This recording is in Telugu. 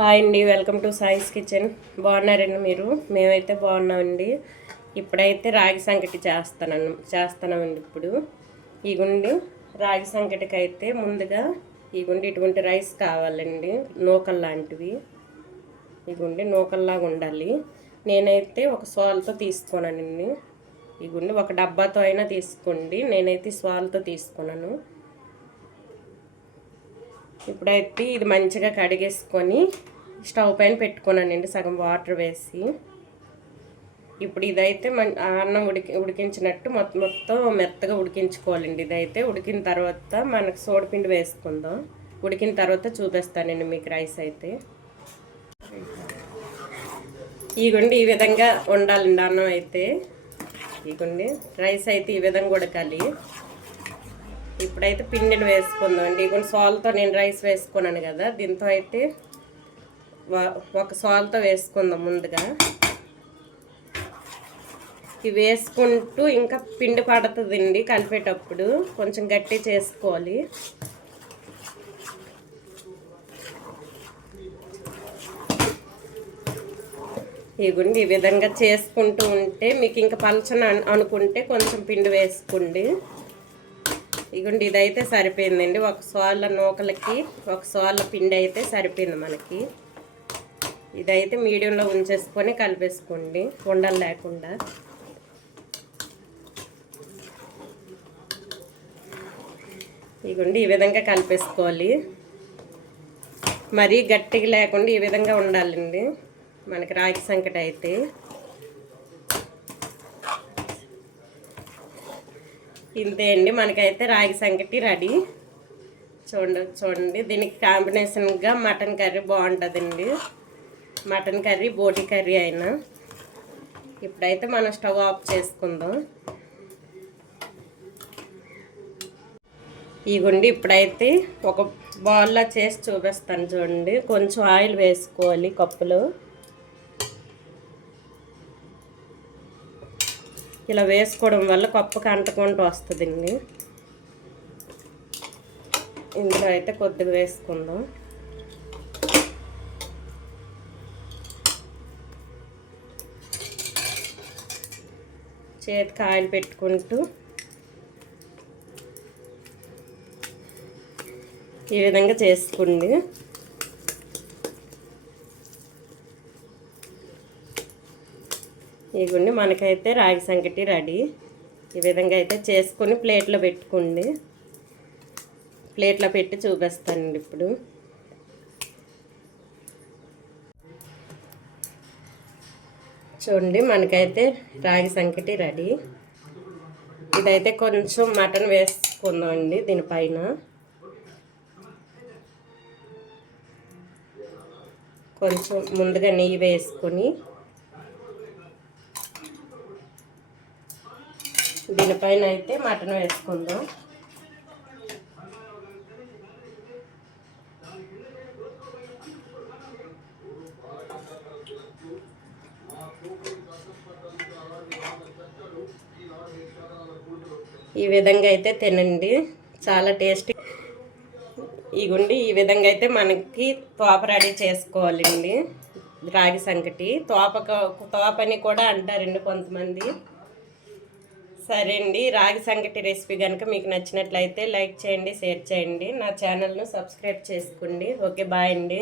హాయ్ అండి, వెల్కమ్ టు సాయిస్ కిచెన్. బాగున్నారండి మీరు? మేమైతే బాగున్నామండి. ఇప్పుడైతే రాగి సంకటి చేస్తున్నామండి. ఇప్పుడు ఈ గుండి రాగి సంకటికి అయితే ముందుగా ఈ గుండి ఇటువంటి రైస్ కావాలండి, నూకల్ లాంటివి. ఈ గుండి నూకల్లాగా ఉండాలి. నేనైతే ఒక స్వాల్తో తీసుకున్నానండి. ఈ గుండి ఒక డబ్బాతో అయినా తీసుకోండి, నేనైతే స్వాల్తో తీసుకున్నాను. ఇప్పుడైతే ఇది మంచిగా కడిగేసుకొని స్టవ్ పైన పెట్టుకున్నానండి, సగం వాటర్ వేసి. ఇప్పుడు ఇదైతే అన్నం ఉడికించినట్టు మొత్తం మెత్తగా ఉడికించుకోవాలండి. ఇదైతే ఉడికిన తర్వాత మనకు సోడిపిండి వేసుకుందాం. ఉడికిన తర్వాత చూపిస్తానండి మీకు రైస్ అయితే. ఇగోండి ఈ విధంగా ఉండాలండి అన్నం అయితే. ఇగోండి రైస్ అయితే ఈ విధంగా ఉడకాలి. ఇప్పుడైతే పిండిని వేసుకుందాం అండి. ఇగోండి సాల్తో నేను రైస్ వేసుకున్నాను కదా, దీంతో అయితే ఒక సాల్తో వేసుకుందాం ముందుగా. ఇవి వేసుకుంటూ ఇంకా పిండి పడుతుందండి, కలిపేటప్పుడు కొంచెం గట్టి చేసుకోవాలి. ఇగోండి ఈ విధంగా చేసుకుంటూ ఉంటే మీకు ఇంకా పలచన అనుకుంటే కొంచెం పిండి వేసుకోండి. ఇగోండి ఇదైతే సరిపోయిందండి. ఒక సోళ్ళ నూకలకి ఒక సోళ్ళ పిండి అయితే సరిపోయింది మనకి. ఇదైతే మీడియంలో ఉంచేసుకొని కలిపేసుకోండి, ఉండలు లేకుండా. ఇగోండి ఈ విధంగా కలిపేసుకోవాలి. మరీ గట్టిగా లేకుండా ఈ విధంగా ఉండాలండి మనకి రాగి సంకటి అయితే. ఇంతే అండి, మనకైతే రాగి సంకటి రెడీ. చూడండి దీనికి కాంబినేషన్గా మటన్ కర్రీ బాగుంటుందండి. మటన్ కర్రీ, బోటి కర్రీ అయినా. ఇప్పుడైతే మనం స్టవ్ ఆఫ్ చేసుకుందాం. ఇగోండి ఇప్పుడైతే ఒక బౌల్లో చేసి చూపిస్తాను చూడండి. కొంచెం ఆయిల్ వేసుకోవాలి కప్పులో. ఇలా వేసుకోవడం వల్ల కప్పుకి అంటుకుంటూ వస్తుందండి. ఇందులో అయితే కొద్దిగా వేసుకుందాం. చేతికి ఆయిల్ పెట్టుకుంటూ ఈ విధంగా చేసుకోండి. ఇదిగోండి మనకైతే రాగి సంకటి రెడీ. ఈ విధంగా అయితే చేసుకొని ప్లేట్లో పెట్టుకోండి. ప్లేట్లో పెట్టి చూపిస్తానండి ఇప్పుడు. చూడండి మనకైతే రాగి సంకటి రెడీ. ఇదైతే కొంచెం మటన్ వేసుకుందామండి దీనిపైన. కొంచెం ముందుగా నెయ్యి వేసుకొని దీనిపైన అయితే మటన్ వేసుకుందాం. ఈ విధంగా అయితే తినండి, చాలా టేస్టీ. ఇగుండి ఈ విధంగా అయితే మనకి తోప రెడీ చేసుకోవాలండి. రాగి సంకటి తోపని కూడా అంటారండి కొంతమంది. సరే అండి, రాగి సంకటి రెసిపీ కనుక మీకు నచ్చినట్లయితే లైక్ చేయండి, షేర్ చేయండి, నా ఛానల్ను సబ్స్క్రైబ్ చేసుకోండి. ఓకే, బాయ్ అండి.